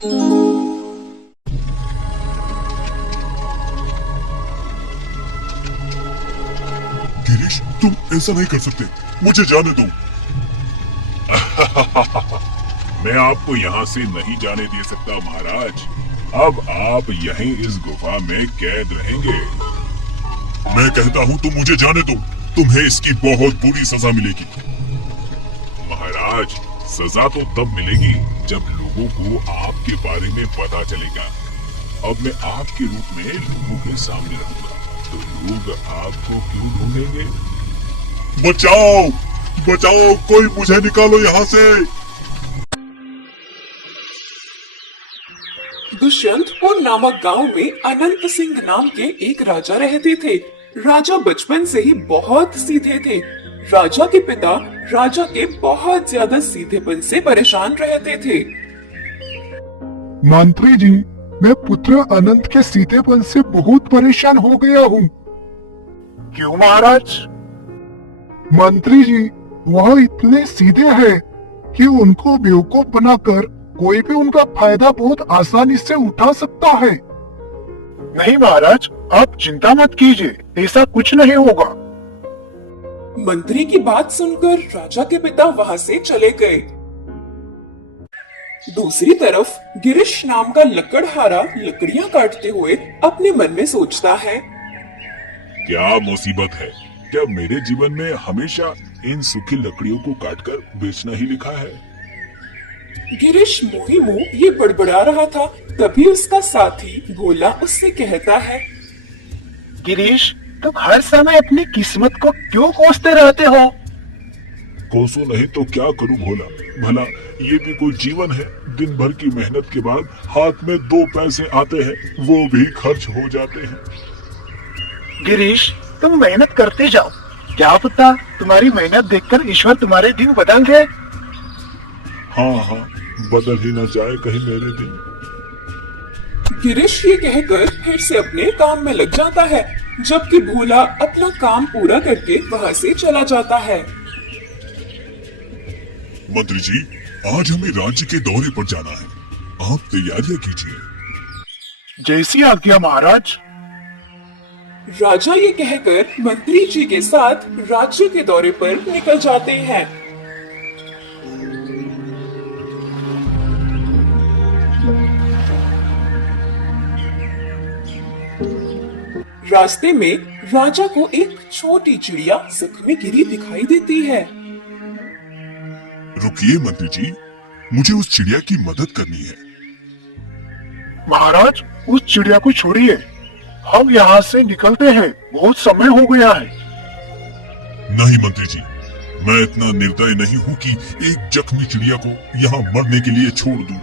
गिरीश, तुम ऐसा नहीं कर सकते, मुझे जाने दो। मैं आपको यहाँ से नहीं जाने दे सकता महाराज। अब आप यहीं इस गुफा में कैद रहेंगे। मैं कहता हूँ तुम मुझे जाने दो, तुम्हें इसकी बहुत बुरी सजा मिलेगी। महाराज, सजा तो तब मिलेगी जब लोगों को आपके बारे में पता चलेगा। अब मैं आपके रूप में लोगों के सामने रहूंगा, तो लोग आपको क्यों ढूंढेंगे? बचाओ, बचाओ, कोई मुझे निकालो यहाँ से। दुष्यंतपुर नामक गांव में अनंत सिंह नाम के एक राजा रहते थे। राजा बचपन से ही बहुत सीधे थे। राजा के पिता राजा के बहुत ज्यादा सीधेपन से परेशान रहते थे। मंत्री जी, मैं पुत्र अनंत के सीधेपन से बहुत परेशान हो गया हूँ। क्यों महाराज? मंत्री जी, वह इतने सीधे हैं कि उनको बेवकूफ बनाकर कोई भी उनका फायदा बहुत आसानी से उठा सकता है। नहीं महाराज, आप चिंता मत कीजिए, ऐसा कुछ नहीं होगा। मंत्री की बात सुनकर राजा के पिता वहां से चले गए। दूसरी तरफ गिरीश नाम का लकड़हारा लकड़ियां काटते हुए अपने मन में सोचता है, क्या मुसीबत है? क्या मेरे जीवन में हमेशा इन सूखी लकड़ियों को काटकर बेचना ही लिखा है? गिरीश मुंह मुंह ये बड़बड़ा रहा था। तभी उसका साथी भोला उससे कहता है, गिरीश, तुम हर समय अपनी किस्मत को क्यों कोसते रहते हो? कोसो नहीं तो क्या करूं भोला? भला ये भी कोई जीवन है? दिन भर की मेहनत के बाद हाथ में 2 पैसे आते हैं, वो भी खर्च हो जाते हैं। गिरीश, तुम मेहनत करते जाओ, क्या पता तुम्हारी मेहनत देखकर ईश्वर तुम्हारे दिन बदल दे। हाँ, बदल ही न जाए कहीं मेरे दिन। गिरीश ये कहकर फिर से अपने काम में लग जाता है, जबकि भोला अपना काम पूरा करके वहां से चला जाता है। मंत्री जी, आज हमें राज्य के दौरे पर जाना है, आप तैयारियां कीजिए। जैसी आज्ञा महाराज। राजा ये कहकर मंत्री जी के साथ राज्य के दौरे पर निकल जाते हैं। रास्ते में राजा को एक छोटी चिड़िया जख्मी गिरी दिखाई देती है। रुकिए मंत्री जी, मुझे उस चिड़िया की मदद करनी है। महाराज, उस चिड़िया को छोड़िए, हम यहाँ से निकलते हैं, बहुत समय हो गया है। नहीं मंत्री जी, मैं इतना निर्दय नहीं हूँ कि एक जख्मी चिड़िया को यहाँ मरने के लिए छोड़ दूं।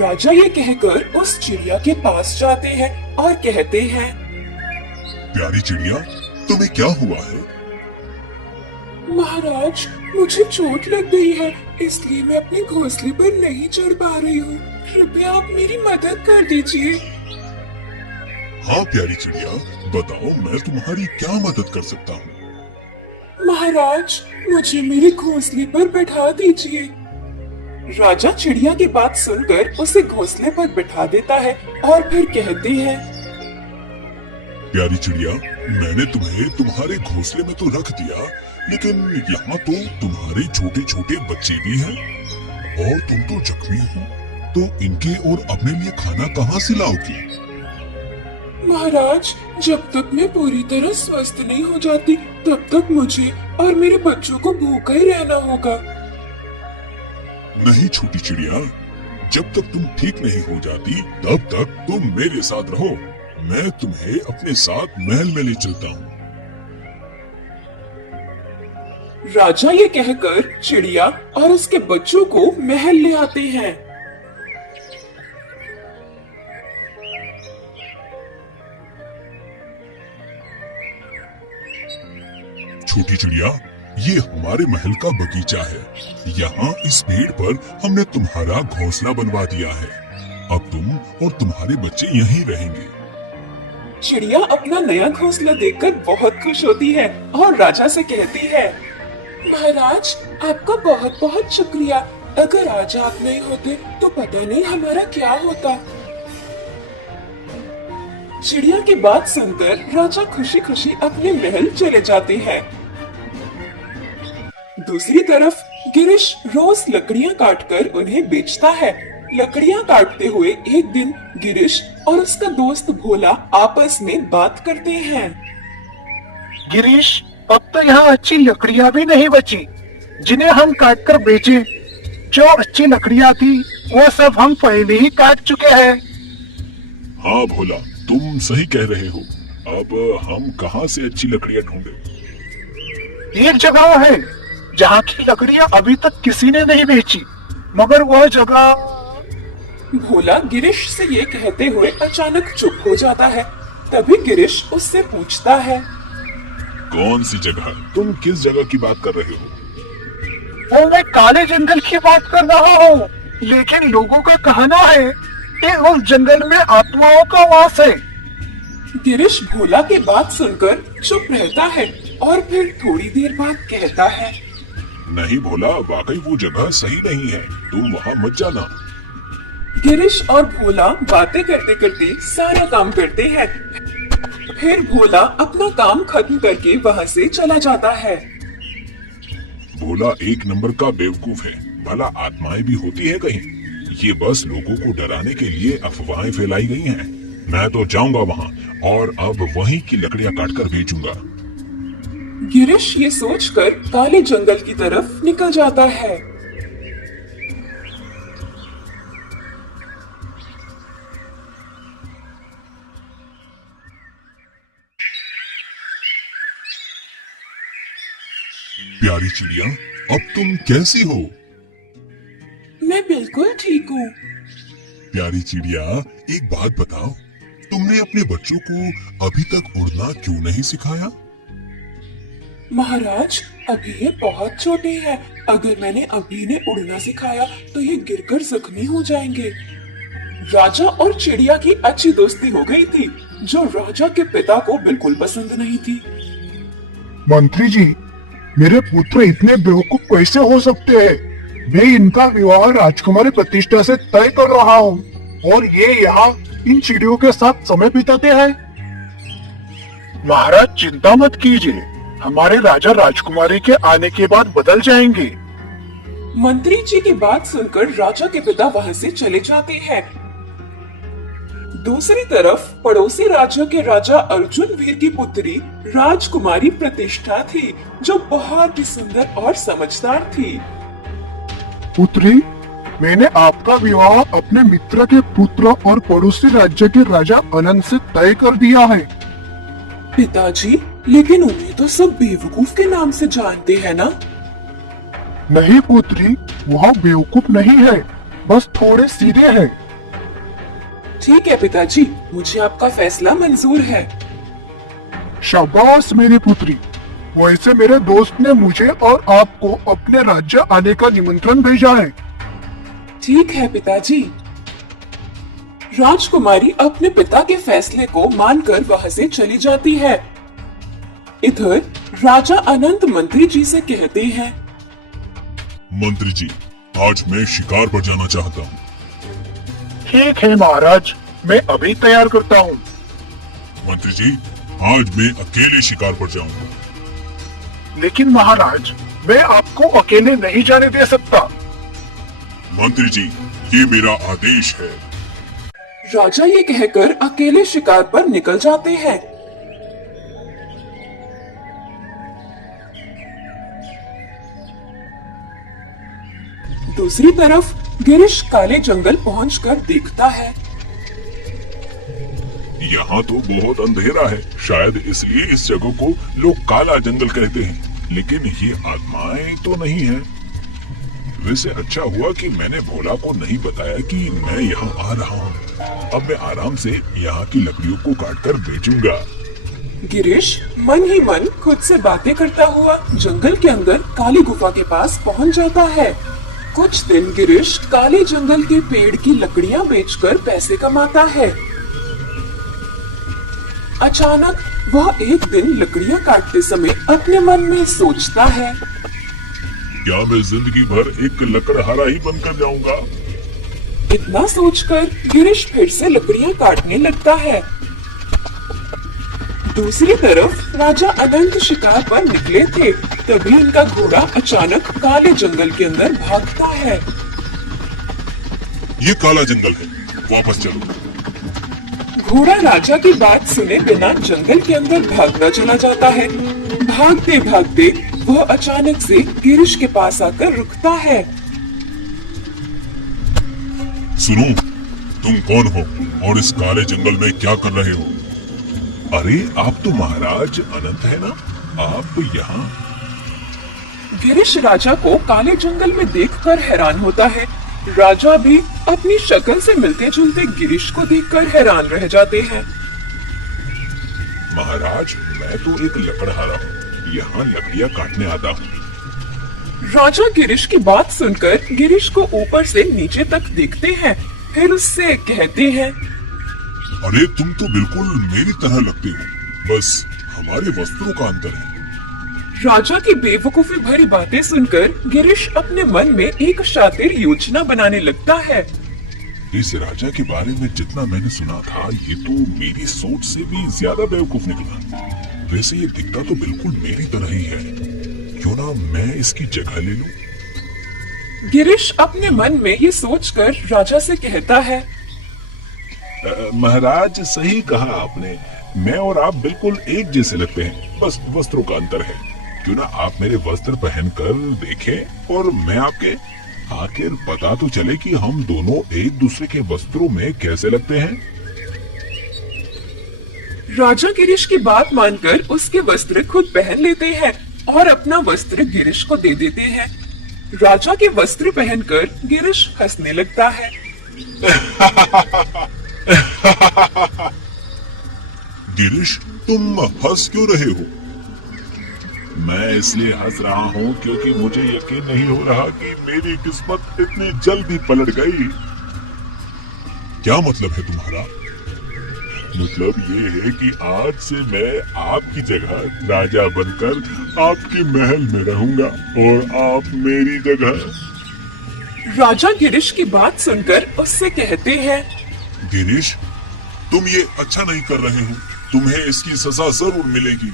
राजा ये कहकर उस चिड़िया के पास जाते हैं और कहते हैं, प्यारी चिड़िया, तुम्हें क्या हुआ है? महाराज, मुझे चोट लग गई है, इसलिए मैं अपने घोंसले पर नहीं चढ़ पा रही हूँ। कृपया आप मेरी मदद कर दीजिए। हाँ प्यारी चिड़िया, बताओ मैं तुम्हारी क्या मदद कर सकता हूँ? महाराज, मुझे मेरे घोंसले पर बैठा दीजिए। राजा चिड़िया की बात सुनकर उसे घोंसले पर बैठा देता है और फिर कहते हैं, प्यारी चिड़िया, मैंने तुम्हें तुम्हारे घोंसले में तो रख दिया, लेकिन यहाँ तो तुम्हारे छोटे छोटे बच्चे भी हैं और तुम तो जख्मी हो, तो इनके और अपने लिए खाना कहाँ से लाओगी? महाराज, जब तक मैं पूरी तरह स्वस्थ नहीं हो जाती, तब तक मुझे और मेरे बच्चों को भूखा ही रहना होगा। नहीं छोटी चिड़िया, जब तक तुम ठीक नहीं हो जाती, तब तक तुम मेरे साथ रहो। मैं तुम्हें अपने साथ महल में ले चलता हूँ। राजा ये कहकर चिड़िया और उसके बच्चों को महल ले आते हैं। छोटी चिड़िया, ये हमारे महल का बगीचा है। यहाँ इस पेड़ पर हमने तुम्हारा घोंसला बनवा दिया है। अब तुम और तुम्हारे बच्चे यहीं रहेंगे। चिड़िया अपना नया घोंसला देखकर बहुत खुश होती है और राजा से कहती है, महाराज, आपका बहुत बहुत शुक्रिया। अगर आज आप नहीं होते तो पता नहीं हमारा क्या होता। चिड़िया की बात सुनकर राजा खुशी खुशी अपने महल चले जाते हैं। दूसरी तरफ गिरीश रोज लकड़ियां काटकर उन्हें बेचता है। लकड़ियां काटते हुए एक दिन गिरीश और उसका दोस्त भोला आपस में बात करते हैं। गिरीश, अब तो यहाँ अच्छी लकड़ियाँ भी नहीं बची जिन्हें हम काट कर बेचे। जो अच्छी लकड़ियाँ थी वो सब हम पहले ही काट चुके हैं। हाँ भोला, तुम सही कह रहे हो। अब हम कहाँ से अच्छी लकड़ियाँ ढूंढे? एक जगह है जहाँ की लकड़ियाँ अभी तक किसी ने नहीं बेची, मगर वह जगह। भोला गिरीश से ये कहते हुए अचानक चुप हो जाता है। तभी गिरीश उससे पूछता है, कौन सी जगह? तुम किस जगह की बात कर रहे हो? वो मैं काले जंगल की बात कर रहा हूँ, लेकिन लोगों का कहना है कि उस जंगल में आत्माओं का वास है। गिरीश भोला की बात सुनकर चुप रहता है और फिर थोड़ी देर बाद कहता है, नहीं भोला, वाकई वो जगह सही नहीं है, तुम वहाँ मत जाना। गिरीश और भोला बातें करते करते सारा काम करते हैं। फिर भोला अपना काम खत्म करके वहाँ से चला जाता है। भोला एक नंबर का बेवकूफ है। भला आत्माएं भी होती है कहीं? ये बस लोगों को डराने के लिए अफवाहें फैलाई गई हैं। मैं तो जाऊंगा वहाँ और अब वहीं की लकड़ियाँ काटकर बेचूंगा। गिरीश ये सोचकर काले जंगल की तरफ निकल जाता है। प्यारी चिड़िया, अब तुम कैसी हो? मैं बिल्कुल ठीक हूँ। प्यारी चिड़िया, एक बात बताओ, तुमने अपने बच्चों को अभी तक उड़ना क्यों नहीं सिखाया? महाराज, अभी ये बहुत छोटे हैं। अगर मैंने अभी इन्हें उड़ना सिखाया तो ये गिरकर जख्मी हो जाएंगे। राजा और चिड़िया की अच्छी दोस्ती हो गई थी, जो राजा के पिता को बिल्कुल पसंद नहीं थी। मंत्री जी, मेरे पुत्र इतने बेवकूफ कैसे हो सकते हैं? मैं इनका विवाह राजकुमारी प्रतिष्ठा से तय कर रहा हूँ और ये यहाँ इन चिड़ियों के साथ समय बिताते हैं। महाराज, चिंता मत कीजिए, हमारे राजा राजकुमारी के आने के बाद बदल जाएंगे। मंत्री जी की बात सुनकर राजा के पिता वहाँ से चले जाते हैं। दूसरी तरफ पड़ोसी राज्य के राजा अर्जुन वीर की पुत्री राजकुमारी प्रतिष्ठा थी, जो बहुत ही सुंदर और समझदार थी। पुत्री, मैंने आपका विवाह अपने मित्र के पुत्र और पड़ोसी राज्य के राजा अनंत से तय कर दिया है। पिताजी, लेकिन उन्हें तो सब बेवकूफ के नाम से जानते हैं ना? नहीं पुत्री, वह बेवकूफ नहीं है, बस थोड़े सीधे हैं। ठीक है पिताजी, मुझे आपका फैसला मंजूर है। शाबाश मेरी पुत्री। वैसे मेरे दोस्त ने मुझे और आपको अपने राज्य आने का निमंत्रण भेजा है। ठीक है पिताजी। राजकुमारी अपने पिता के फैसले को मानकर वहाँ से चली जाती है। इधर राजा अनंत मंत्री जी से कहते हैं, मंत्री जी, आज मैं शिकार पर जाना चाहता हूँ। ठीक है महाराज, मैं अभी तैयार करता हूँ। मंत्री जी, आज मैं अकेले शिकार पर जाऊंगा। लेकिन महाराज, मैं आपको अकेले नहीं जाने दे सकता। मंत्री जी, ये मेरा आदेश है। राजा ये कहकर अकेले शिकार पर निकल जाते हैं। दूसरी तरफ गिरीश काले जंगल पहुंचकर देखता है। यहाँ तो बहुत अंधेरा है, शायद इसलिए इस जगह को लोग काला जंगल कहते हैं, लेकिन ये आत्माएं तो नहीं है। वैसे अच्छा हुआ कि मैंने भोला को नहीं बताया कि मैं यहाँ आ रहा हूँ। अब मैं आराम से यहाँ की लकड़ियों को काटकर बेचूंगा। गिरीश मन ही मन खुद से बातें करता हुआ जंगल के अंदर काली गुफा के पास पहुंच जाता है। कुछ दिन गिरीश काले जंगल के पेड़ की लकड़ियां बेचकर पैसे कमाता है। अचानक वह एक दिन लकड़ियां काटते समय अपने मन में सोचता है, क्या मैं जिंदगी भर एक लकड़हारा ही बनकर जाऊंगा? इतना सोचकर गिरीश फिर से लकड़ियां काटने लगता है। दूसरी तरफ राजा अनंत शिकार पर निकले थे, तभी उनका घोड़ा अचानक काले जंगल के अंदर भागता है। ये काला जंगल है, वापस चलो। घोड़ा राजा की बात सुने बिना जंगल के अंदर भागना चला जाता है। भागते भागते वह अचानक से गिरीश के पास आकर रुकता है। सुनो, तुम कौन हो और इस काले जंगल में क्या कर रहे हो? अरे आप तो महाराज अनंत है ना, आप यहाँ? गिरीश राजा को काले जंगल में देखकर हैरान होता है। राजा भी अपनी शक्ल से मिलते जुलते गिरीश को देखकर हैरान रह जाते हैं। महाराज, मैं तो एक लकड़हारा हूँ, यहाँ लकड़ियाँ काटने आता हूँ। राजा गिरीश की बात सुनकर गिरीश को ऊपर से नीचे तक देखते हैं, फिर उससे कहते हैं, अरे तुम तो बिल्कुल मेरी तरह लगते हो, बस हमारे वस्त्रों का अंतर है। राजा की बेवकूफी भरी बातें सुनकर गिरीश अपने मन में एक शातिर योजना बनाने लगता है। इस राजा के बारे में जितना मैंने सुना था, ये तो मेरी सोच से भी ज्यादा बेवकूफ निकला। वैसे ये दिखता तो बिल्कुल मेरी तरह ही है, क्यों ना मैं इसकी जगह ले लूं? गिरीश अपने मन में ये सोचकर राजा से कहता है, महाराज सही कहा आपने, मैं और आप बिल्कुल एक जैसे लगते हैं, बस वस्त्रों का अंतर है। क्यों ना आप मेरे वस्त्र पहनकर देखें और मैं आपके, आखिर पता तो चले कि हम दोनों एक दूसरे के वस्त्रों में कैसे लगते हैं। राजा गिरीश की बात मानकर उसके वस्त्र खुद पहन लेते हैं और अपना वस्त्र गिरीश को दे देते हैं। राजा के वस्त्र पहनकर गिरीश हंसने लगता है। गिरीश, तुम हंस क्यों रहे हो? मैं इसलिए हंस रहा हूँ क्योंकि मुझे यकीन नहीं हो रहा कि मेरी किस्मत इतनी जल्दी पलट गई। क्या मतलब है तुम्हारा? मतलब ये है कि आज से मैं आपकी जगह राजा बनकर आपके महल में रहूंगा और आप मेरी जगह। राजा गिरीश की बात सुनकर उससे कहते हैं, गिरीश, तुम ये अच्छा नहीं कर रहे हो, तुम्हें इसकी सजा जरूर मिलेगी।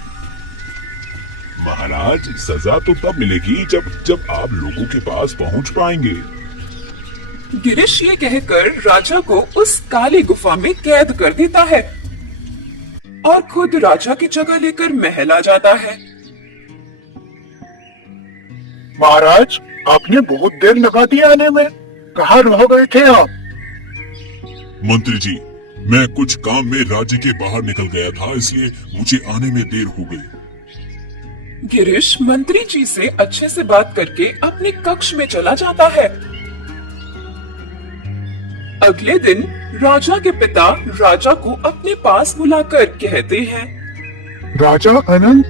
महाराज, सजा तो तब मिलेगी जब आप लोगों के पास पहुंच पाएंगे। गिरीश ये कहकर राजा को उस काली गुफा में कैद कर देता है और खुद राजा की जगह लेकर महल आ जाता है। महाराज, आपने बहुत देर लगा दी आने में, कहाँ रह गए थे आप? मंत्री जी, मैं कुछ काम में राज्य के बाहर निकल गया था, इसलिए मुझे आने में देर हो गई। गिरीश मंत्री जी से अच्छे से बात करके अपने कक्ष में चला जाता है। अगले दिन राजा के पिता राजा को अपने पास बुलाकर कहते हैं, राजा अनंत,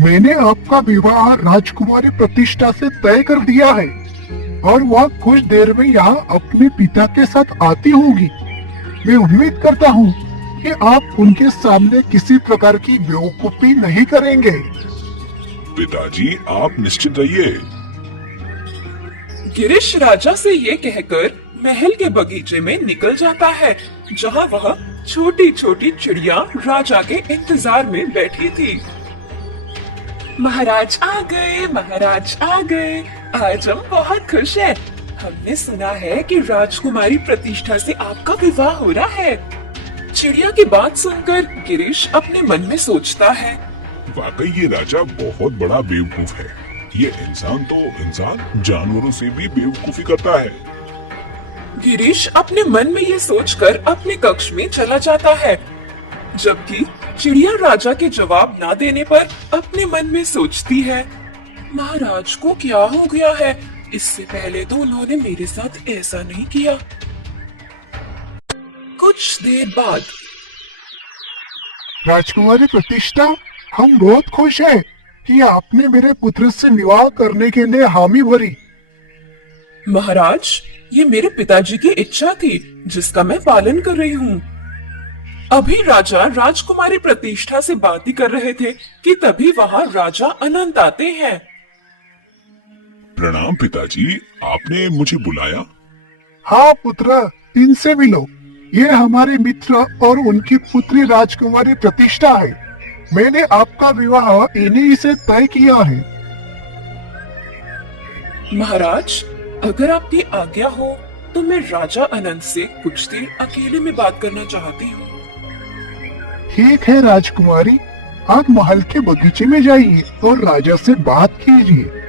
मैंने आपका विवाह राजकुमारी प्रतिष्ठा से तय कर दिया है और वह कुछ देर में यहाँ अपने पिता के साथ आती होगी। मैं उम्मीद करता हूँ कि आप उनके सामने किसी प्रकार की बेवकूफी नहीं करेंगे। पिताजी, आप निश्चित रहिए। गिरीश राजा से ये कहकर महल के बगीचे में निकल जाता है, जहाँ वह छोटी छोटी चिड़िया राजा के इंतजार में बैठी थी। महाराज आ गए, महाराज आ गए, आज हम बहुत खुश हैं। हमने सुना है कि राजकुमारी प्रतिष्ठा से आपका विवाह हो रहा है। चिड़िया की बात सुनकर गिरीश अपने मन में सोचता है, वाकई ये राजा बहुत बड़ा बेवकूफ है। ये इंसान जानवरों से भी बेवकूफी करता है। गिरीश अपने मन में ये सोचकर अपने कक्ष में चला जाता है, जबकि चिड़िया राजा के जवाब ना देने पर अपने मन में सोचती है, महाराज को क्या हो गया है? इससे पहले तो उन्होंने मेरे साथ ऐसा नहीं किया। कुछ देर बाद राजकुमारी प्रतिष्ठा, हम बहुत खुश हैं कि आपने मेरे पुत्र से विवाह करने के लिए हामी भरी। महाराज, ये मेरे पिताजी की इच्छा थी जिसका मैं पालन कर रही हूँ। अभी राजा राजकुमारी प्रतिष्ठा से बातें कर रहे थे कि तभी वहाँ राजा अनंत आते हैं। प्रणाम पिताजी, आपने मुझे बुलाया? हाँ पुत्र, इनसे मिलो। ये हमारे मित्र और उनकी पुत्री राजकुमारी प्रतिष्ठा है। मैंने आपका विवाह इन्हीं से तय किया है। महाराज, अगर आपकी आज्ञा हो तो मैं राजा अनंत से कुछ देर अकेले में बात करना चाहती हूँ। ठीक है राजकुमारी, आप महल के बगीचे में जाइए और राजा से बात कीजिए।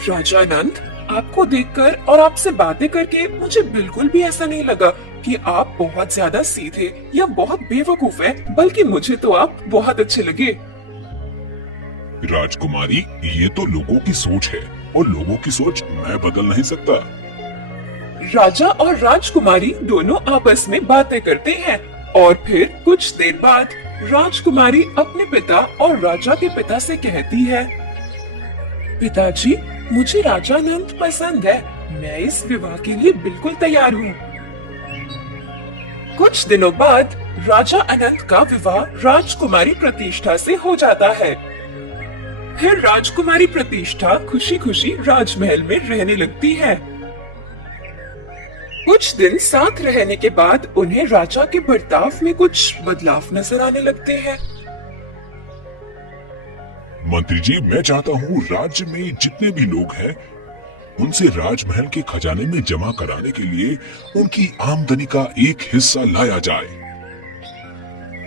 राजा अनंत, आपको देखकर और आपसे बातें करके मुझे बिल्कुल भी ऐसा नहीं लगा कि आप बहुत ज्यादा सीधे या बहुत बेवकूफ हैं, बल्कि मुझे तो आप बहुत अच्छे लगे। राजकुमारी, ये तो लोगों की सोच है और लोगों की सोच मैं बदल नहीं सकता। राजा और राजकुमारी दोनों आपस में बातें करते हैं और फिर कुछ देर बाद राजकुमारी अपने पिता और राजा के पिता से कहती है, पिताजी, मुझे राजा अनंत पसंद है। मैं इस विवाह के लिए बिल्कुल तैयार हूँ। कुछ दिनों बाद राजा अनंत का विवाह राजकुमारी प्रतिष्ठा से हो जाता है। फिर राजकुमारी प्रतिष्ठा खुशी खुशी राजमहल में रहने लगती है। कुछ दिन साथ रहने के बाद उन्हें राजा के बर्ताव में कुछ बदलाव नजर आने लगते हैं। मंत्री जी, मैं चाहता हूँ राज्य में जितने भी लोग हैं उनसे राजमहल के खजाने में जमा कराने के लिए उनकी आमदनी का एक हिस्सा लाया जाए।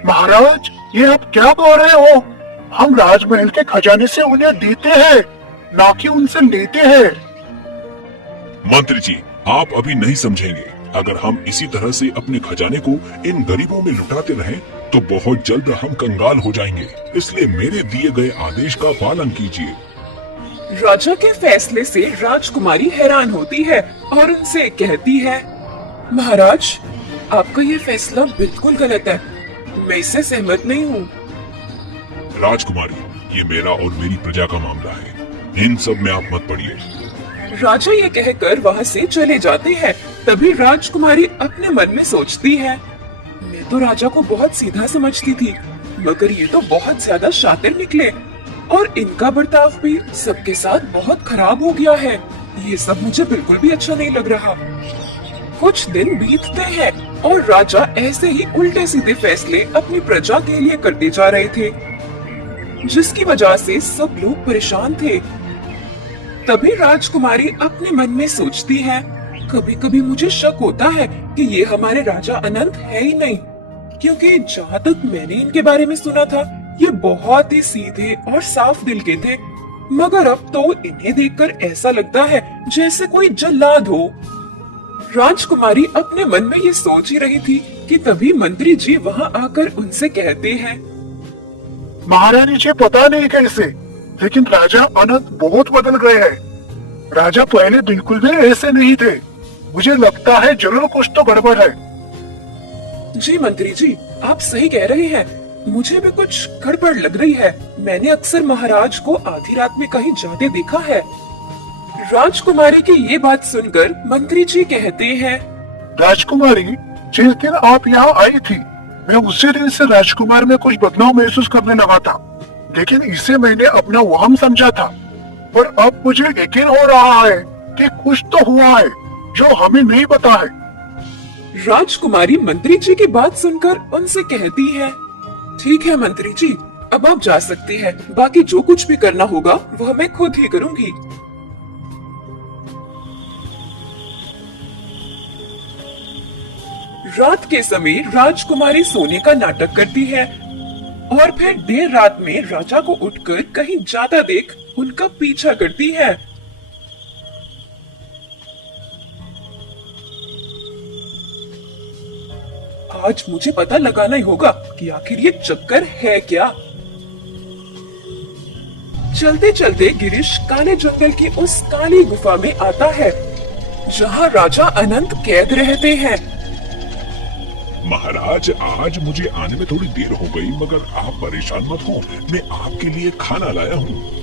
महाराज, ये आप क्या कह रहे हो? हम राजमहल के खजाने से उन्हें देते हैं, ना कि उनसे लेते हैं। मंत्री जी, आप अभी नहीं समझेंगे। अगर हम इसी तरह से अपने खजाने को इन गरीबों में लुटाते रहें तो बहुत जल्द हम कंगाल हो जाएंगे। इसलिए मेरे दिए गए आदेश का पालन कीजिए। राजा के फैसले से राजकुमारी हैरान होती है और उनसे कहती है, महाराज, आपका ये फैसला बिल्कुल गलत है। मैं इससे सहमत नहीं हूँ। राजकुमारी, ये मेरा और मेरी प्रजा का मामला है। इन सब में आप मत पड़िए। राजा ये कहकर वहाँ से चले जाते हैं। तभी राजकुमारी अपने मन में सोचती है, मैं तो राजा को बहुत सीधा समझती थी, मगर ये तो बहुत ज्यादा शातिर निकले और इनका बर्ताव भी सबके साथ बहुत खराब हो गया है। ये सब मुझे बिल्कुल भी अच्छा नहीं लग रहा। कुछ दिन बीतते हैं और राजा ऐसे ही उल्टे सीधे फैसले अपनी प्रजा के लिए करते जा रहे थे, जिसकी वजह से सब लोग परेशान थे। तभी राजकुमारी अपने मन में सोचती है, कभी कभी मुझे शक होता है कि ये हमारे राजा अनंत है ही नहीं, क्योंकि जहाँ तक मैंने इनके बारे में सुना था ये बहुत ही सीधे और साफ दिल के थे, मगर अब तो इन्हें देखकर ऐसा लगता है जैसे कोई जल्लाद हो। राजकुमारी अपने मन में ये सोच ही रही थी कि तभी मंत्री जी वहाँ आकर उनसे कहते हैं, महारानी जी, पता नहीं कैसे, लेकिन राजा अनंत बहुत बदल गए हैं। राजा पहले बिल्कुल भी ऐसे नहीं थे। मुझे लगता है जरूर कुछ तो गड़बड़ है। जी मंत्री जी, आप सही कह रहे हैं। मुझे भी कुछ गड़बड़ लग रही है। मैंने अक्सर महाराज को आधी रात में कहीं जाते देखा है। राजकुमारी की ये बात सुनकर मंत्री जी कहते हैं, राजकुमारी, जिस दिन आप यहाँ आई थी, मैं उसी दिन से राजकुमार में कुछ बदलाव महसूस करने लगा था, लेकिन इसे मैंने अपना वहम समझा था। और अब मुझे यकीन हो रहा है कि कुछ तो हुआ है जो हमें नहीं पता है। राजकुमारी मंत्री जी की बात सुनकर उनसे कहती है, ठीक है मंत्री जी, अब आप जा सकते हैं। बाकी जो कुछ भी करना होगा वह मैं खुद ही करूंगी। रात के समय राजकुमारी सोने का नाटक करती है और फिर देर रात में राजा को उठकर कहीं जाता देख उनका पीछा करती है। आज मुझे पता लगाना ही होगा कि आखिर ये चक्कर है क्या। चलते चलते गिरीश काले जंगल की उस काली गुफा में आता है जहाँ राजा अनंत कैद रहते हैं। महाराज, आज मुझे आने में थोड़ी देर हो गई, मगर आप परेशान मत हो, मैं आपके लिए खाना लाया हूँ।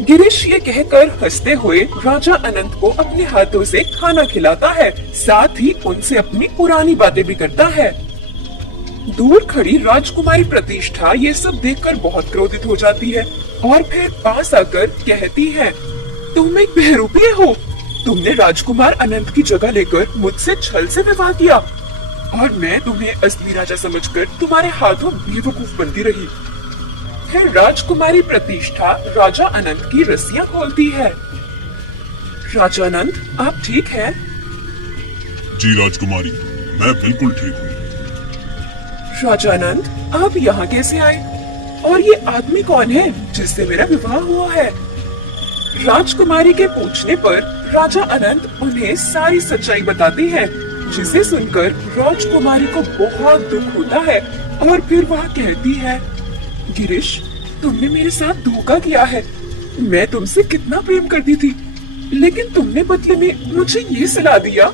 गिरीश ये कहकर हंसते हुए राजा अनंत को अपने हाथों से खाना खिलाता है, साथ ही उनसे अपनी पुरानी बातें भी करता है। दूर खड़ी राजकुमारी प्रतिष्ठा ये सब देखकर बहुत क्रोधित हो जाती है और फिर पास आकर कहती है, तुम एक बहरूपी हो। तुमने राजकुमार अनंत की जगह लेकर मुझसे छल से विवाह किया और मैं तुम्हें असली राजा समझकर तुम्हारे हाथों बेवकूफ बनती रही। फिर राजकुमारी प्रतिष्ठा राजा अनंत की रस्सियां खोलती है। राजा अनंत, आप ठीक हैं? जी राजकुमारी, मैं बिल्कुल ठीक हूँ। राजा अनंत, आप यहाँ कैसे आए? और ये आदमी कौन है जिससे मेरा विवाह हुआ है? राजकुमारी के पूछने पर राजा अनंत उन्हें सारी सच्चाई बताती है, जिसे सुनकर राजकुमारी को बहुत दुख होता है और फिर वह कहती है, गिरीश, तुमने मेरे साथ धोखा किया है। मैं तुमसे कितना प्रेम करती थी, लेकिन तुमने बदले में मुझे ये सलाह दिया।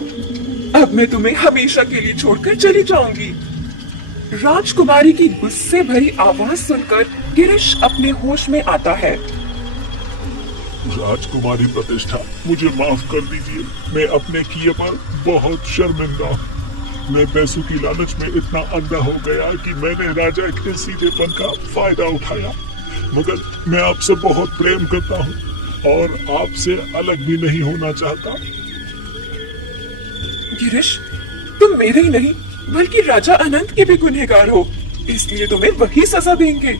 अब मैं तुम्हें हमेशा के लिए छोड़कर चली जाऊंगी। राजकुमारी की गुस्से भरी आवाज सुनकर गिरीश अपने होश में आता है। राजकुमारी प्रतिष्ठा, मुझे माफ कर दीजिए। मैं अपने किए पर बहुत शर्मिंदा हूँ। मैं पैसों की लालच में इतना अंधा हो गया कि मैंने राजा के सीधेपन का फायदा उठाया। मगर मैं आपसे बहुत प्रेम करता हूँ और आपसे अलग भी नहीं होना चाहता। गिरीश, तुम मेरे ही नहीं बल्कि राजा अनंत के भी गुनहगार हो, इसलिए तुम्हें वही सजा देंगे।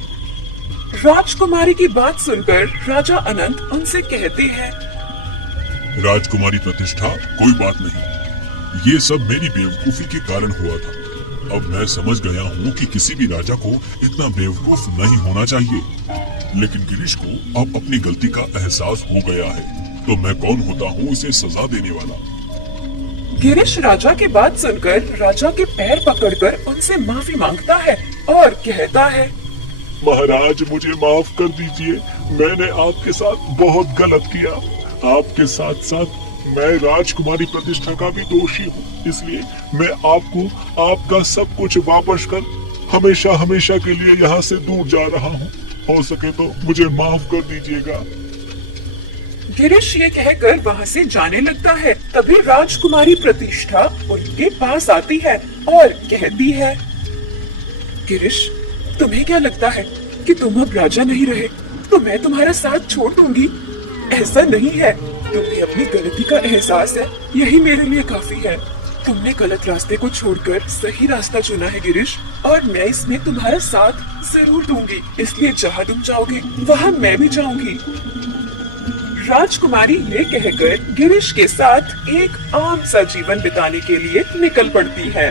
राजकुमारी की बात सुनकर राजा अनंत उनसे कहते हैं, राजकुमारी प्रतिष्ठा, कोई बात नहीं। ये सब मेरी बेवकूफी के कारण हुआ था। अब मैं समझ गया हूँ कि किसी भी राजा को इतना बेवकूफ नहीं होना चाहिए। लेकिन गिरीश को अब अपनी गलती का एहसास हो गया है, तो मैं कौन होता हूँ इसे सजा देने वाला। गिरीश राजा की बात सुनकर राजा के पैर पकड़कर उनसे माफी मांगता है और कहता है, महाराज, मुझे माफ कर दीजिए। मैंने आपके साथ बहुत गलत किया। आपके साथ साथ मैं राजकुमारी प्रतिष्ठा का भी दोषी हूँ। इसलिए मैं आपको आपका सब कुछ वापस कर हमेशा हमेशा के लिए यहाँ से दूर जा रहा हूँ। हो सके तो मुझे माफ कर दीजिएगा। गिरीश ये कहकर वहाँ से जाने लगता है। तभी राजकुमारी प्रतिष्ठा उनके पास आती है और कहती है, गिरीश, तुम्हें क्या लगता है कि तुम अब राजा नहीं रहे तो मैं तुम्हारा साथ छोड़ दूंगी? ऐसा नहीं है। तुम्हें अपनी गलती का एहसास है, यही मेरे लिए काफी है। तुमने गलत रास्ते को छोड़कर सही रास्ता चुना है गिरीश, और मैं इसमें तुम्हारा साथ जरूर दूंगी। इसलिए जहाँ तुम जाओगे वहाँ मैं भी जाऊंगी। राजकुमारी ये कहकर गिरीश के साथ एक आम सा जीवन बिताने के लिए निकल पड़ती है।